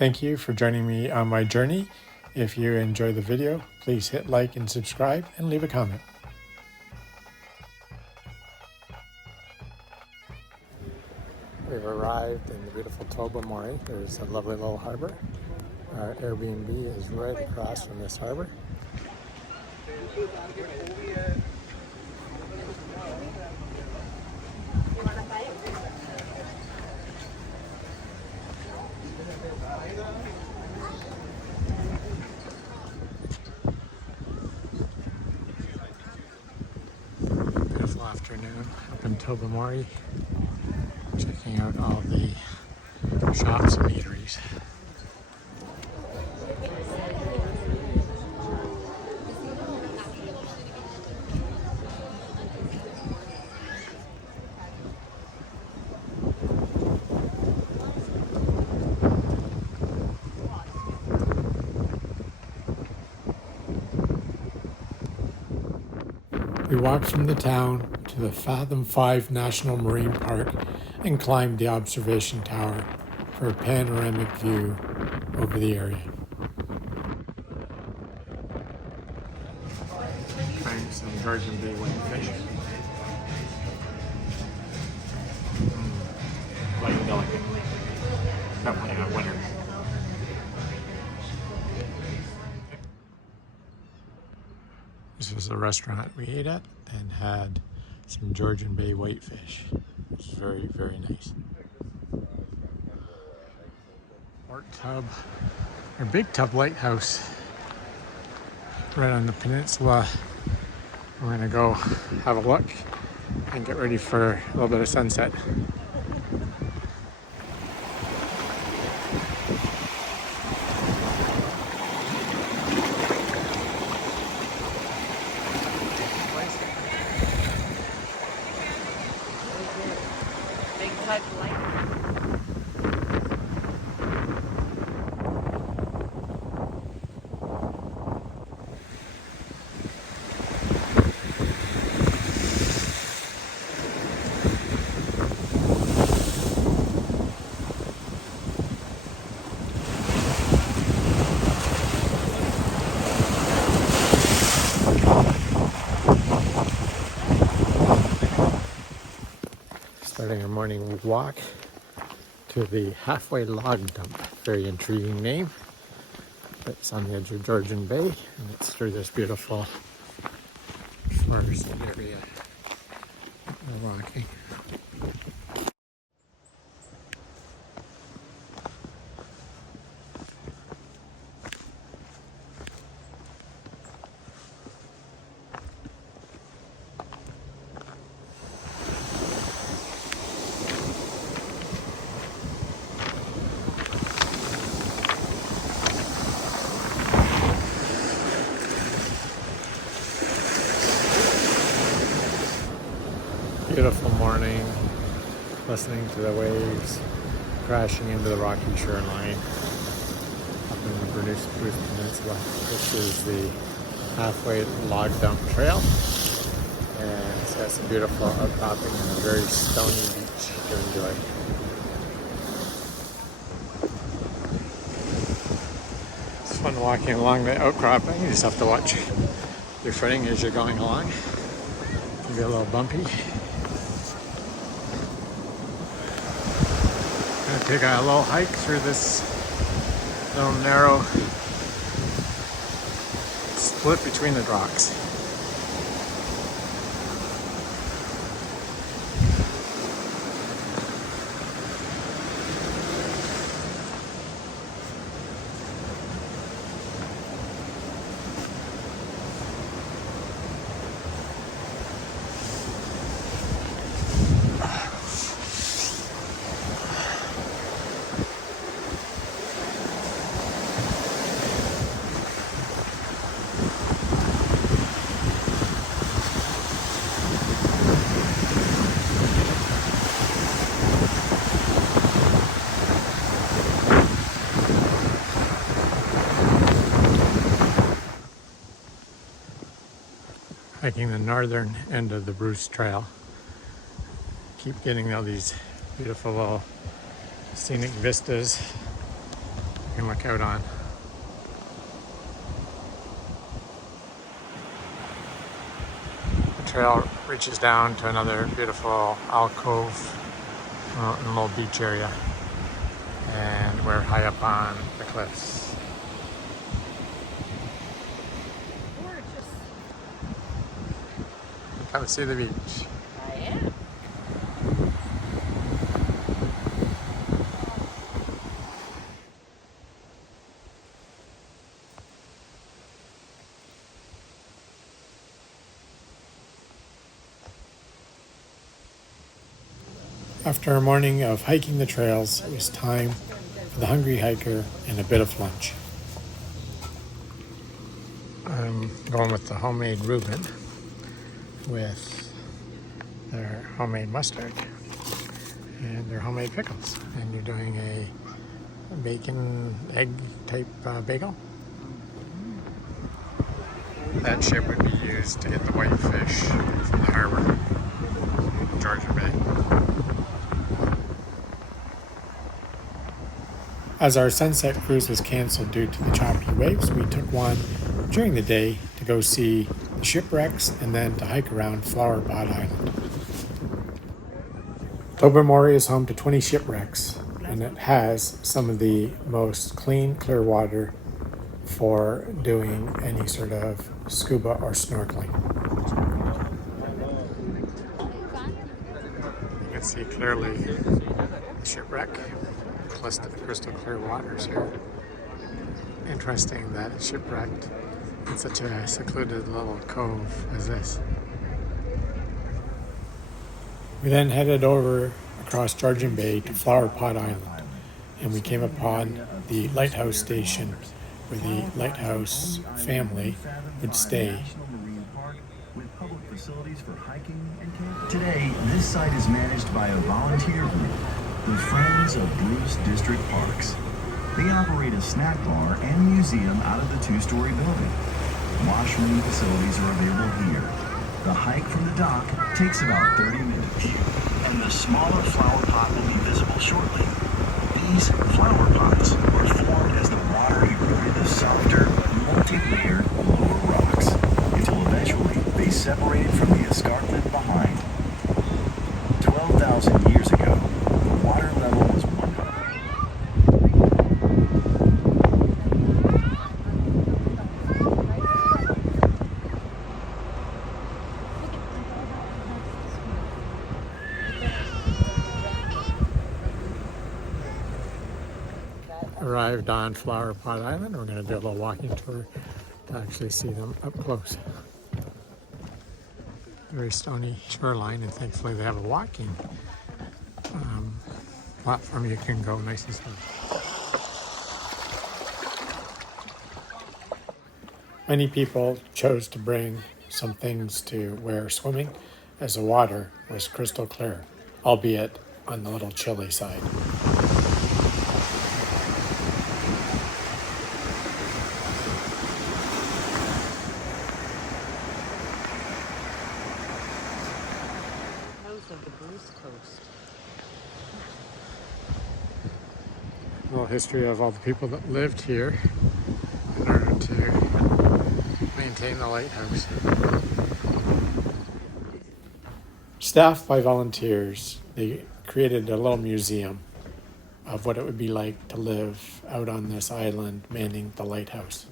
Thank you for joining me on my journey. If you enjoy the video, please hit like and subscribe and leave a comment. We've arrived in the beautiful Tobermory. There's a lovely little harbor. Our Airbnb is right across from this harbor. Beautiful afternoon up in Tobermory. Checking out all the shops and eateries. We walked from the town to the Fathom 5 National Marine Park and climbed the observation tower for a panoramic view over the area. Trying some Georgian Bay whitefish. Light and delicate. Definitely not winter. This was the restaurant we ate at and had some Georgian Bay whitefish. It's very, very nice. Port Tub, or Big Tub Lighthouse, right on the peninsula. We're gonna go have a look and get ready for a little bit of sunset. Starting our morning walk to the Halfway Log Dump. Very intriguing name. It's on the edge of Georgian Bay, and it's through this beautiful forested area that we're walking. Beautiful morning, listening to the waves crashing into the rocky shoreline up in the Bruce Peninsula. This is the Halfway Log Dump Trail, and it's got some beautiful outcropping and a very stony beach to enjoy. It's fun walking along the outcropping. You just have to watch your footing as you're going along. It can be a little bumpy. Gonna take a little hike through this little narrow split between the rocks. hiking the northern end of the Bruce Trail. Keep getting all these beautiful little scenic vistas. can look out on. The trail reaches down to another beautiful alcove and a little beach area, and we're high up on the cliffs. Gorgeous. Come see the beach. I am. After a morning of hiking the trails, it was time for the hungry hiker and a bit of lunch. I'm going with the homemade Reuben with their homemade mustard and their homemade pickles. And you're doing a bacon egg type bagel. That ship would be used to get the white fish from the harbor, Georgia Bay. As our sunset cruise was canceled due to the choppy waves, we took one during the day to go see the shipwrecks and then to hike around Flowerpot Island. Tobermory is home to 20 shipwrecks, and it has some of the most clean, clear water for doing any sort of scuba or snorkeling. You can see clearly the shipwreck. Crystal clear waters here. Interesting that it's shipwrecked in such a secluded little cove as this. We then headed over across Georgian Bay to Flowerpot Island, and we came upon the lighthouse station where the lighthouse family would stay. Today, this site is managed by a volunteer group, the Friends of Bruce District Parks. They operate a snack bar and museum out of the two-story building. Washroom facilities are available here. The hike from the dock takes about 30 minutes. And the smaller flower pot will be visible shortly. These flower pots were formed as the water eroded the softer, multi-layered lower rocks, until eventually they separated from the escarpment behind. 12,000 years ago, the water level was 100. Arrived on Flowerpot Island. We're going to do a little walking tour to actually see them up close. Very stony shoreline, and thankfully they have a walking platform you can go nice and slow. Many people chose to bring some things to wear swimming, as the water was crystal clear, albeit on the little chilly side. Of the Bruce Coast. A little history of all the people that lived here in order to maintain the lighthouse. Staffed by volunteers, they created a little museum of what it would be like to live out on this island manning the lighthouse.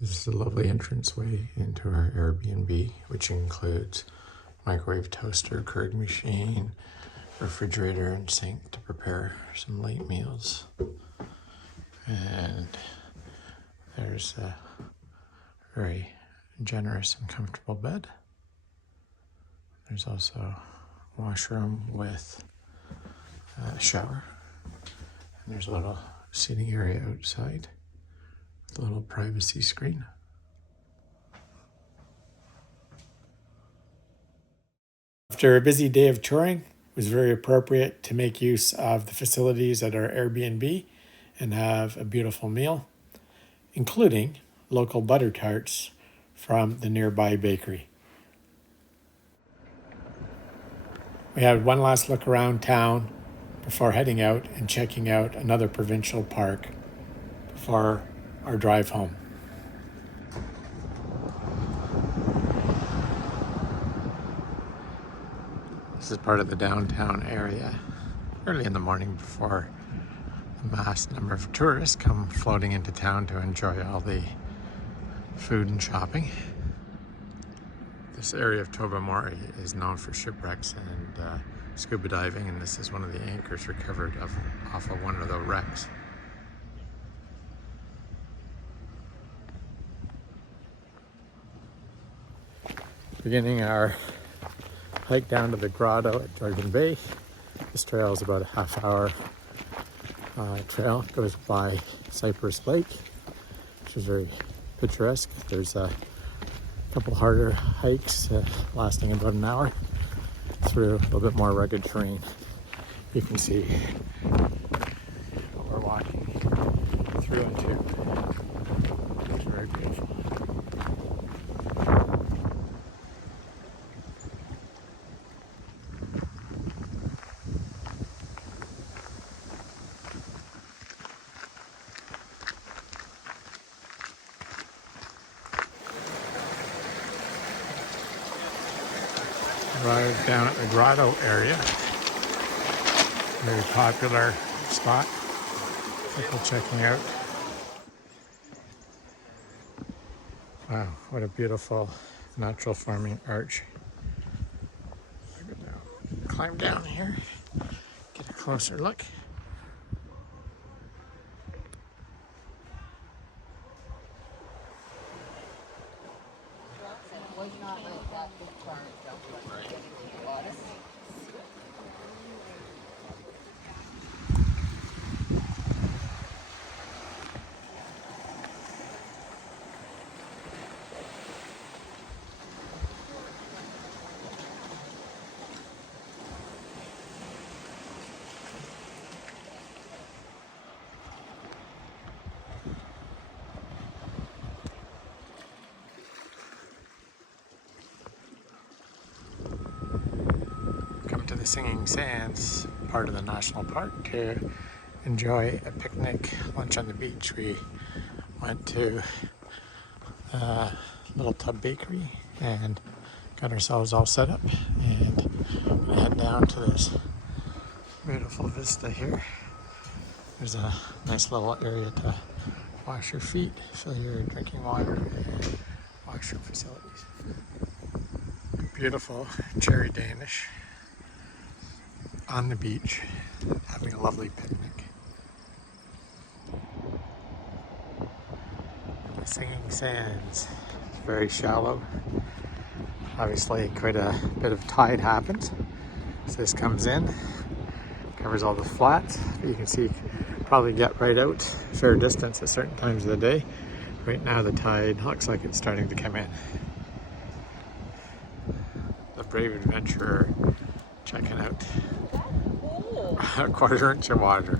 This is a lovely entranceway into our Airbnb, which includes microwave toaster, Keurig machine, refrigerator, and sink to prepare some late meals. And there's a very generous and comfortable bed. There's also a washroom with a shower. And there's a little seating area outside with a little privacy screen. After a busy day of touring, it was very appropriate to make use of the facilities at our Airbnb and have a beautiful meal, including local butter tarts from the nearby bakery. We had one last look around town before heading out and checking out another provincial park before our drive home. This is part of the downtown area, early in the morning before a mass number of tourists come floating into town to enjoy all the food and shopping. This area of Tobermory is known for shipwrecks and scuba diving, and this is one of the anchors recovered off of one of the wrecks. Beginning our hike down to the grotto at Georgian Bay. This trail is about a half-hour trail. It goes by Cypress Lake, which is very picturesque. There's a couple harder hikes lasting about an hour through a little bit more rugged terrain. You can see what we're walking through into. It's very beautiful. Arrived down at the grotto area. Very popular spot. People checking out. Wow, what a beautiful natural forming arch. I'm gonna climb down here, get a closer look. Was not like that big barn jump when we get into Grottos. Come to the Singing Sands, part of the national park, to enjoy a picnic, lunch on the beach. We went to Little Tub Bakery and got ourselves all set up, and we head down to this beautiful vista here. There's a nice little area to wash your feet, fill your drinking water, and washroom facilities. Beautiful cherry Danish on the beach, having a lovely picnic. The Singing Sands, very shallow. Obviously quite a bit of tide happens. So this comes in, covers all the flats, but you can see probably get right out a fair distance at certain times of the day. Right now the tide looks like it's starting to come in. The brave adventurer checking out a 1/4 inch of water.